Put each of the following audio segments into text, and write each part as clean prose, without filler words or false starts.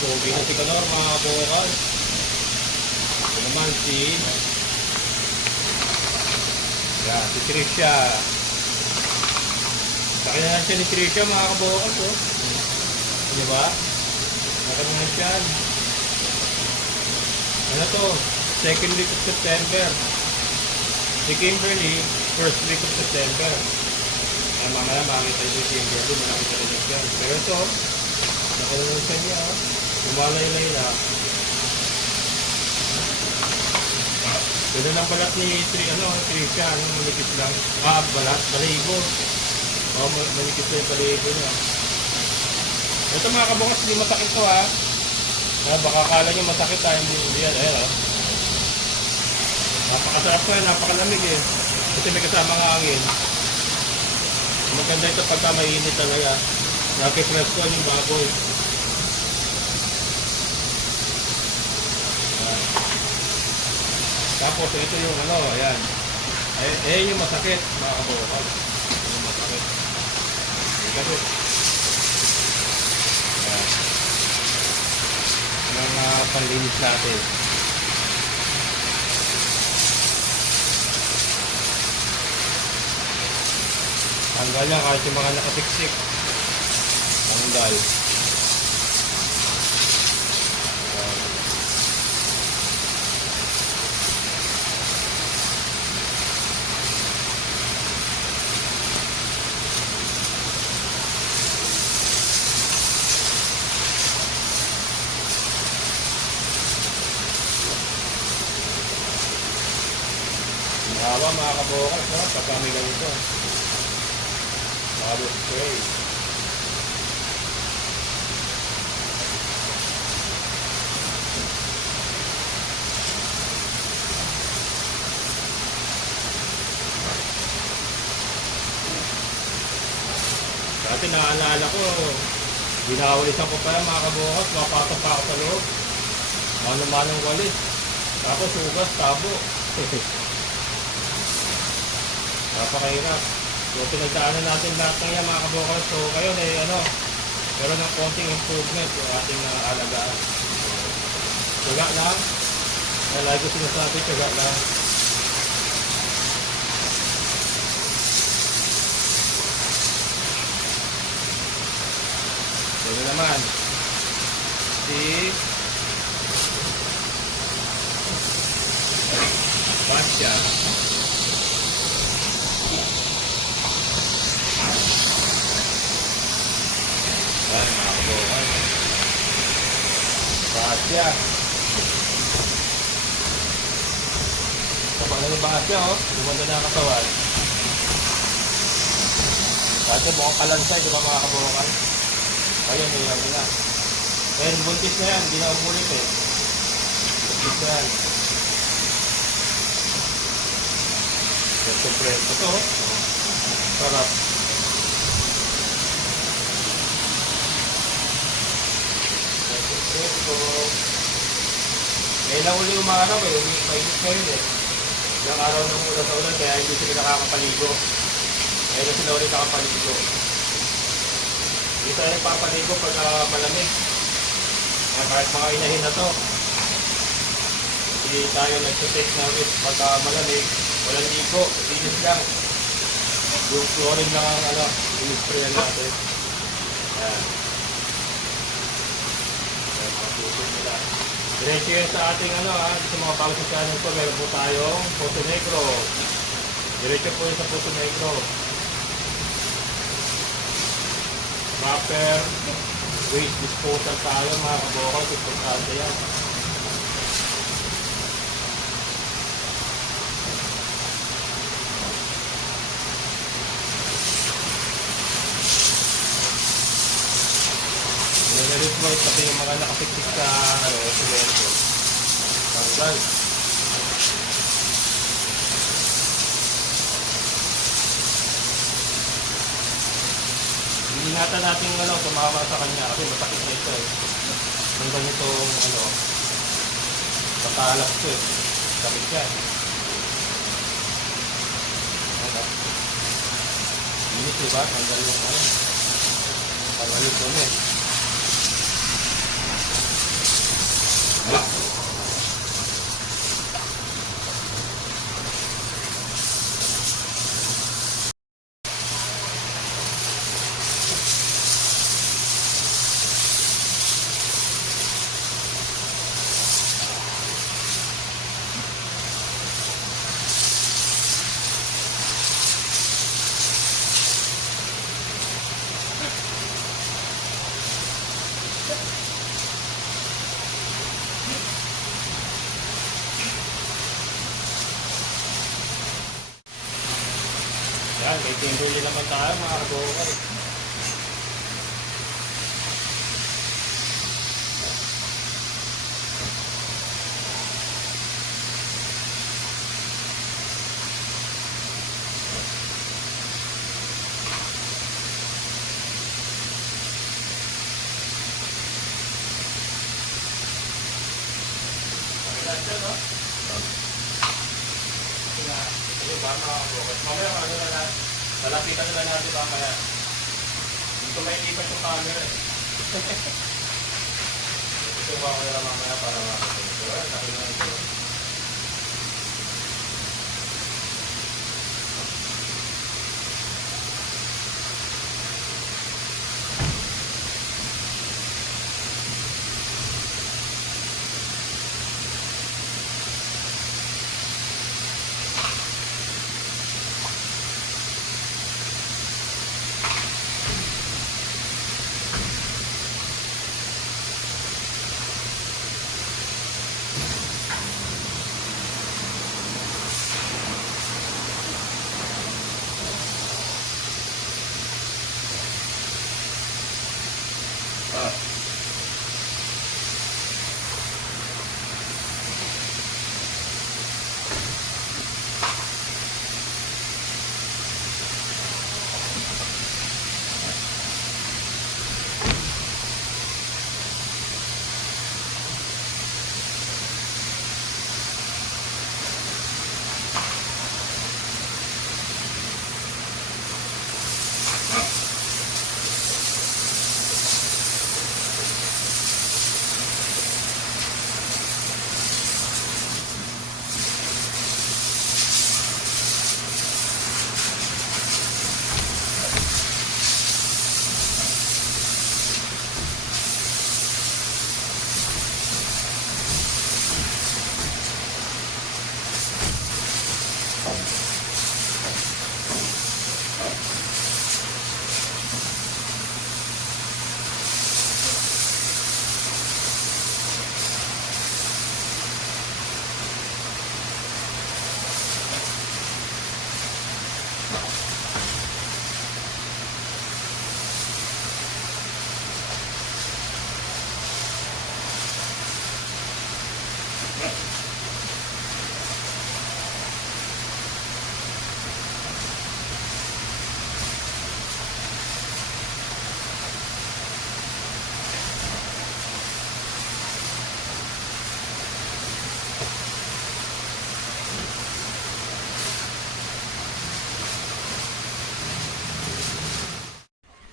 pogi na si Kanor mga kabukal. Ito naman si Tricia. Pakinahan siya ni Tricia mga kabukal. Oh. Diba? Nakanahan siya. Ano to? Second week of September. Si Kimberly, first week of September. Ay mamaya makita yung Kimberly, makita rin siya. Pero ito, nakalanan siya niya. Umalaylay na. Ganda ng balat ni Tricia, malikit lang. Balat, balibo. Malikit na yung balibo niya. Ito mga kabukas, hindi masakit to ha. Baka akala nyo masakit ha, hindi yan. Ayan ha. Napakasarap ko yan, napakalamig eh. Kasi may kasamang hangin. Maganda ito pagka mainit talaga. Nakipresko yung baboy. Tapos ito yung ayan. Yung masakit, mga kabukal. Yung masakit. Kasi, mga panlinis natin. Tanggal lang kahit yung mga nakasiksik. Tanggal. Hawa mga kabukas, no? Pagka may ganito. Bottle spray. Dati naalala ko, binawalisan ko pa yan mga kabukas, mapasok pa ako sa loob. Manong-manong walis. Tapos hugas, tabo. Napakahirap. So, pinagdaanan natin lahat ng yan mga kabukal. So, ngayon meron ng konting improvement yung ating alagaan. Tsaga lang. Lagi ko sinasabi, tsaga lang. So, naman. Si Basya. Ay, mga kabukal. Basya. Kapag na yung Basya, gumanda na ang katawan. Dati mukhang kalansay, di ba mga kabukal? Ayun, nilami na. Kaya buntis na yan, hindi na umulit eh. Buntis na yan. Siyempre, ito, sarap. Ngayon lang uli umaraw eh, mainit ngayon eh. Ilang araw ng ulan sa ulan, kaya hindi sila nakakapaligo. Ngayon na sila ulit nakapaligo. Hindi tayo nagpapaligo pag malamig. Kahit mga inahin na to. Hindi tayo nag-take na risk pag malamig. Walang ligo, linis lang. Yung chlorine lang ang in-sprayan natin. Ayan. Diretso yun sa ating sa mga bago sa channel ko, meron po tayong Puso Negro. Diretso po yun sa Puso Negro. Proper waste disposal tayo mga kabukal, importante yan. Nagalit mo pati yung mga nakasiksik sa semento. Tanggal. Iningatan natin tumawa sa kanya kasi masakit na ito eh. Hanggang itong matalas ko eh. Sakit siya. Init diba? Tanggal yung tanggal yung dumi. Yan, may Kimberly naman tayo mga kabukal. Mamaya ano na lang, lalapitan na lang natin mamaya. Dito may lipat yung camera eh. Ito ba ako na mamaya para makakita. Laki na ito.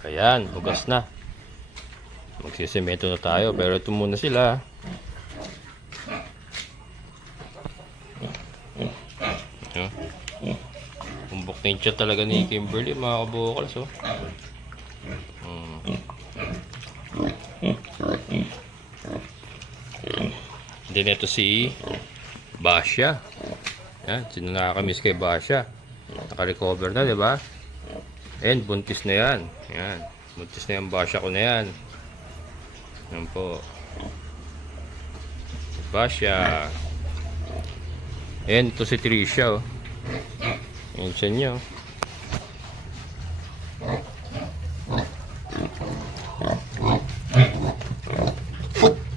Ayan, bugas na. Magsisemento na tayo, pero ito muna sila. Bumbok na yung chat talaga ni Kimberly, mga kabukals. Oh. Then ito si Basha. Yan, sino nakakamiss kay Basha? Naka-recover na, di ba? And buntis na yan. Yan. Buntis na yung Basha ko na yan. Yan po. Basha. And ito si Trisha. Oh. Yan siya niyo.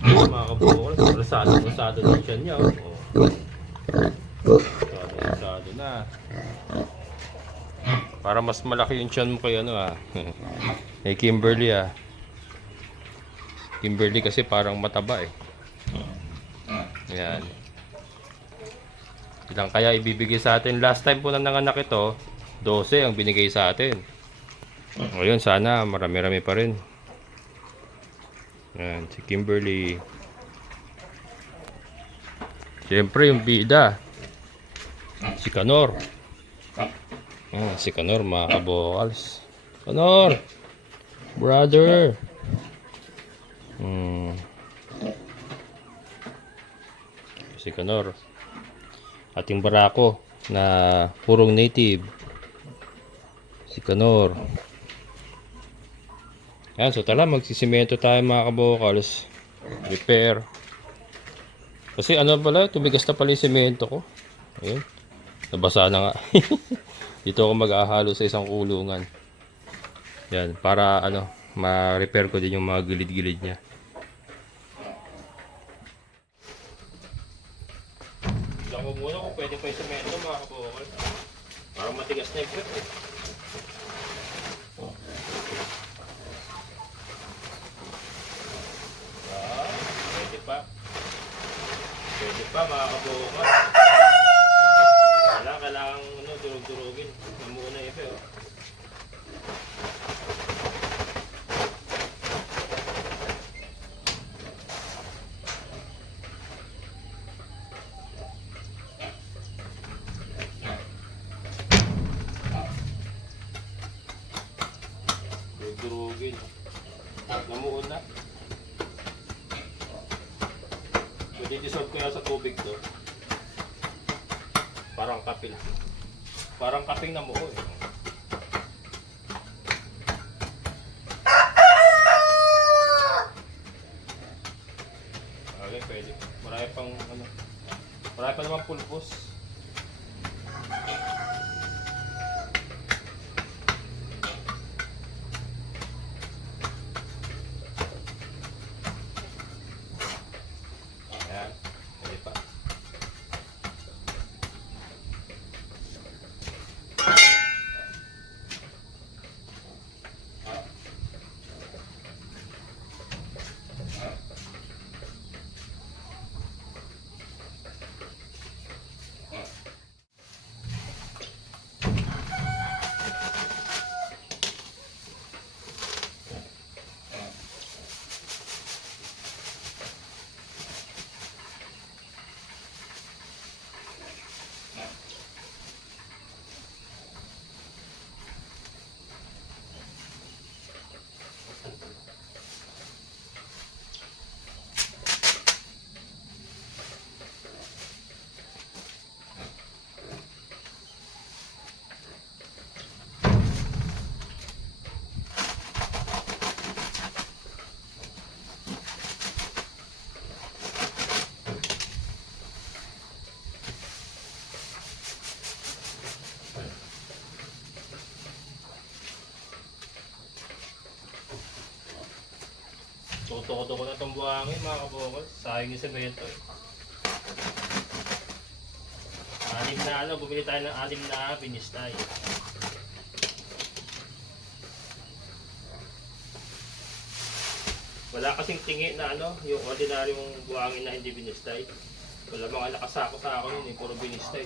Mga kabukol. Rasado na siya niyo. Rasado na. Para mas malaki yung tiyan mo kay ano kay Kimberly Kimberly kasi parang mataba eh. Ayan. Ilang kaya ibibigay sa atin? Last time po na nanganak ito, 12 ang binigay sa atin. Ngayon sana marami-rami pa rin. Ayan, si Kimberly. Siyempre yung bida, si Kanor. Si Kanor, mga kabukals. Kanor! Brother! Si Kanor. Ating barako na purong native. Si Kanor. Yan, so tala, magsisimento tayo mga kabukals. Repair. Kasi ano pala, tumigas na pala yung simento ko. Ayun. Nabasa na nga. Dito ako mag-ahalo sa isang kulungan. Yan, para ano, ma-repair ko din yung mga gilid-gilid niya. Tignan ko muna kung pwede pa yung semento mga kabukal. Parang matigas na yung prep eh. Pwede pa. Pwede pa mga kabukal. Kailangan ano, durug-durugin. Namuna yung prep. Durugin. Namuon na. Pwede dissolve ko yan sa tubig to. Parang kapil. Parang kaping namuo eh. Okay, pwede. Marami pang ano. Marami pa naman pulpos. Tuto-tuto ko na itong buhangin mga kabukal. Sayang yung semento eh. Anim na ano, bumili tayo ng 6 na pinistay. Wala kasing tingi na ano, yung ordinaryong buhangin na hindi binistay. Wala mga nakasako sa ako yun eh, puro binistay.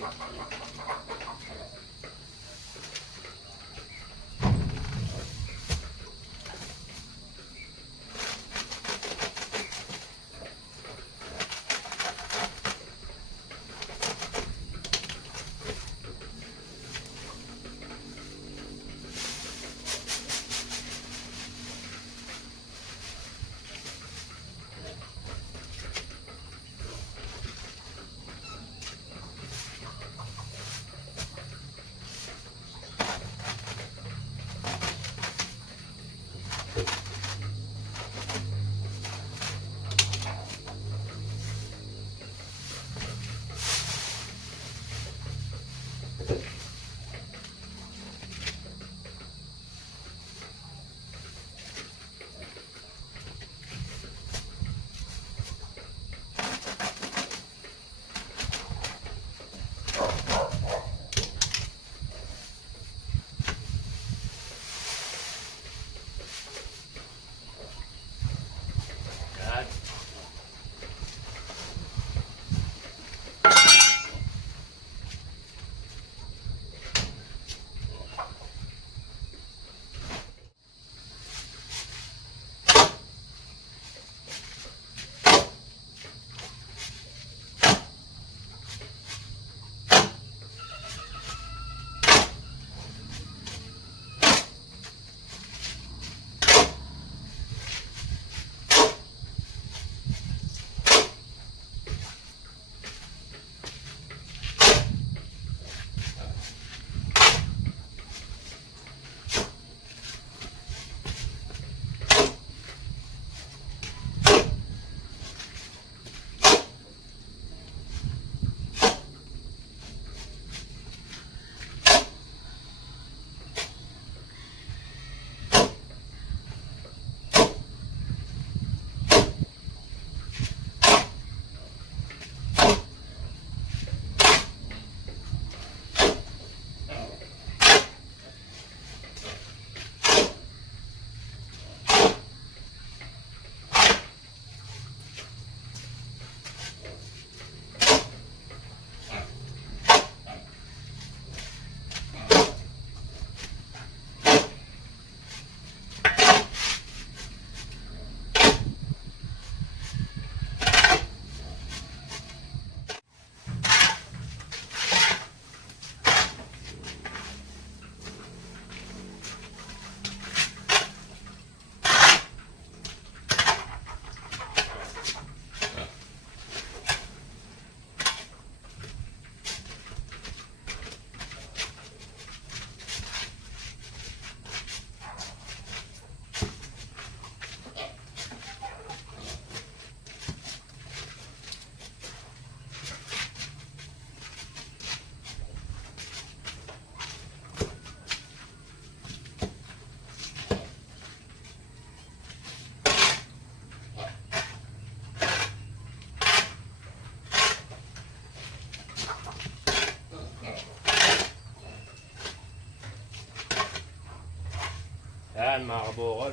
Yan mga kabukal.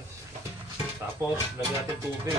Tapos lagyan natin tubig.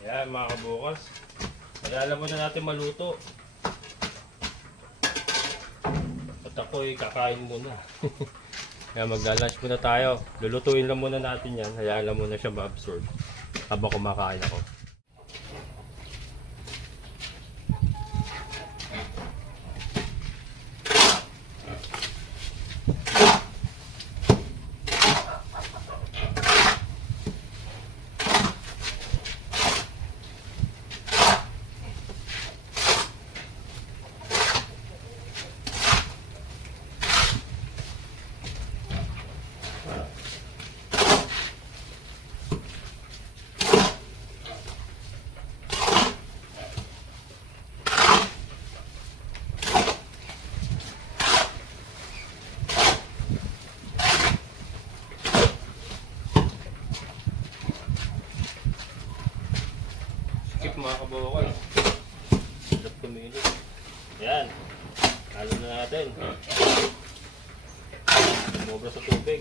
Yan mga kabukas. Alam mo na natin maluto. At ako'y kakain muna. Kaya magla-lunch muna tayo. Lulutuin lang muna natin yan. Hayaan lang muna siya ma-absorb habang kumakain ako. Skip mga kabukal. Sarap kumilit. Yan. Halo na natin. Sumobra sa tubig.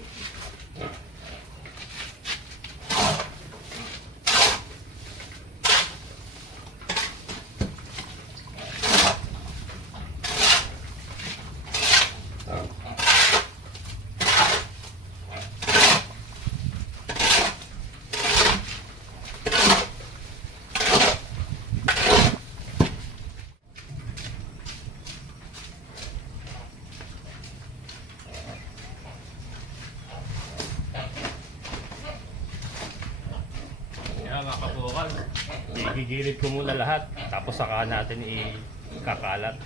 Mga kabukal, igigilid ko muna lahat tapos saka natin ikakalat.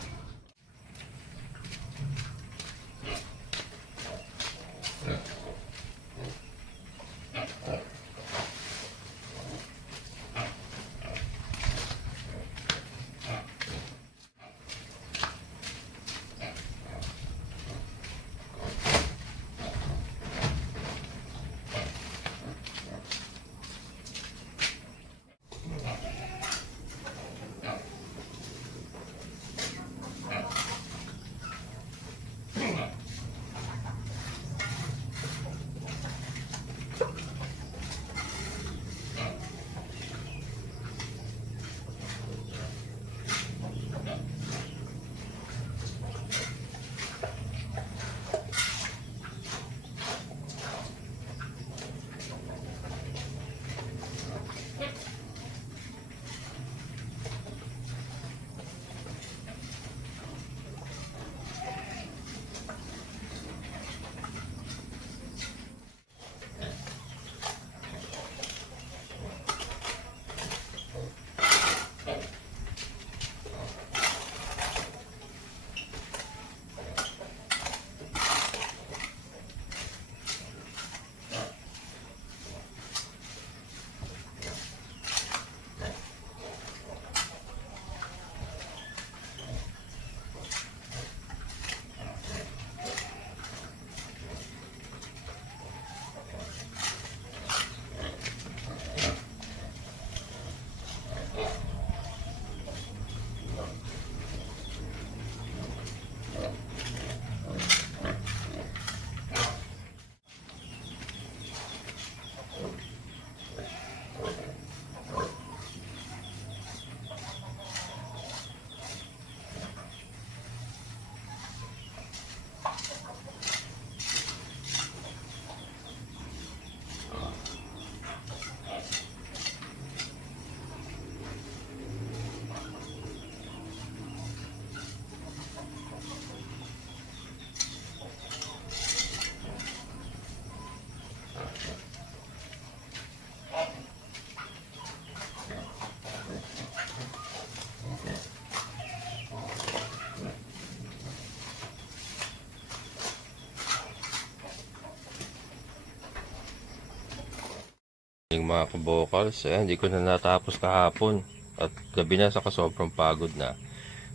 Yung mga kabokals, hindi ko na natapos kahapon. At gabi na, saka sobrang pagod na.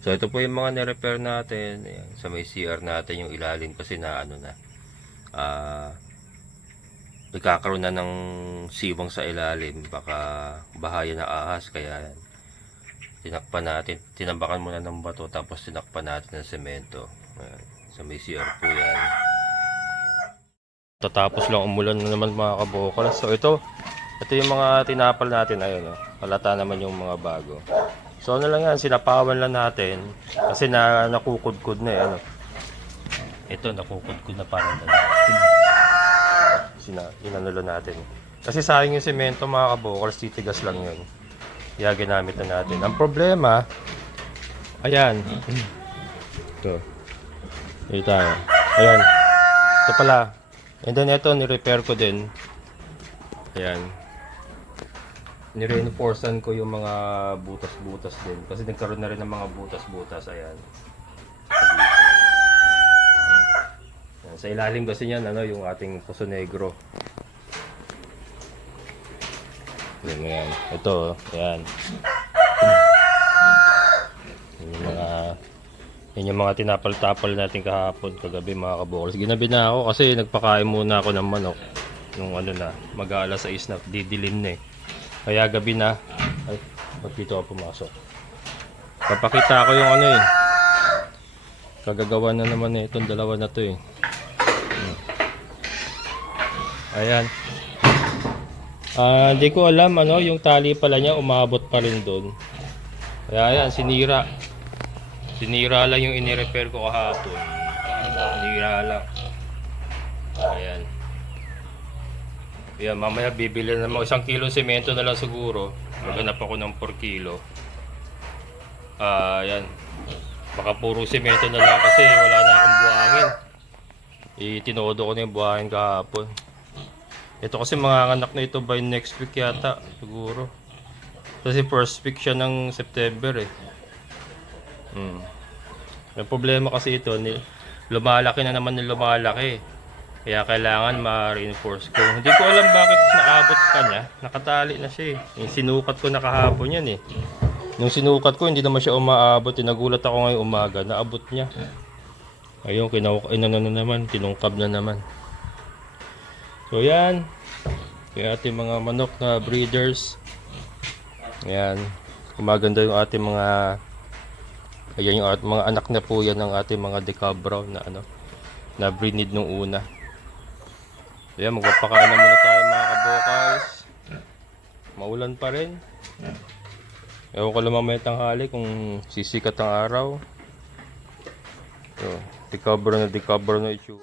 So ito po yung mga nirepair natin. Ayan, sa may CR natin yung ilalim kasi na ano na. Nagkakaroon na ng siwang sa ilalim. Baka bahaya na ahas. Kaya tinakpan natin. Tinambakan muna ng bato tapos tinakpan natin ng semento. Ayan, sa may CR po yan. Tatapos lang umulan na naman mga kabokals. So ito yung mga tinapal natin. Ayun, halata naman yung mga bago. So ano lang yan, sinapawan lang natin. Kasi nakukudkud na ano. Ito nakukudkud na parang inanulo natin. Kasi sayang yung semento mga kabokals, titigas lang yun. Kaya ginamit na natin. Ang problema, ayan. Ito. Dito tayo. Ayan. Ito pala. And then ito, ni-repair ko din. Ayan. Ni-reinforcean ko yung mga butas-butas din. Kasi nagkaroon na rin ng mga butas-butas. Ayan. Ayan. Sa ilalim kasi yan, yung ating Poso Negro. Ayan. Ito, ayan. Yan yung mga tinapal-tapal natin kahapon, kagabi mga kabokals. Ginabi na ako kasi nagpakain muna ako ng manok. Nung mag-aalas 6 na, didilim na eh. Kaya gabi na, ay, ba't dito ako pumasok? Papakita ko yung kagagawa na naman itong dalawa na to eh. Ayan. Hindi ko alam yung tali pala niya umabot pa rin doon. Kaya ayan, sinira. Sinira lang yung inirepair ko kahapon. Sinira lang. Ayan. Ayan, mamaya bibili na mga 1 kilo semento na lang siguro. Maghanap ako ng 4 kilo. Ayan. Baka puro semento na lang kasi wala na akong buhangin. Itinodo ko na yung buhangin kahapon. Ito kasi mga anak na ito by next week yata. Siguro. Kasi first week siya ng September eh. Yung problema kasi ito, lumalaki na naman ng lumalaki. Kaya kailangan ma-reinforce ko. Hindi ko alam bakit naabot pa niya. Nakatali na siya eh. Yung sinukat ko na kahapon yan eh. Nung sinukat ko, hindi naman siya umaabot. Nagulat ako ngayong umaga. Naabot niya. Ayun, naman. Tinungkab na naman. So yan. Yung ating mga manok na breeders. Yan. Kumaganda yung ating mga... Ayan yung mga anak na po yan ng ating mga decal brown na breed nung una. Ayan, magpapakain na muna tayo mga kabokals. Maulan pa rin. Ewan ko lang mamaya tanghali kung sisikat ang araw. So, decal brown na itsura.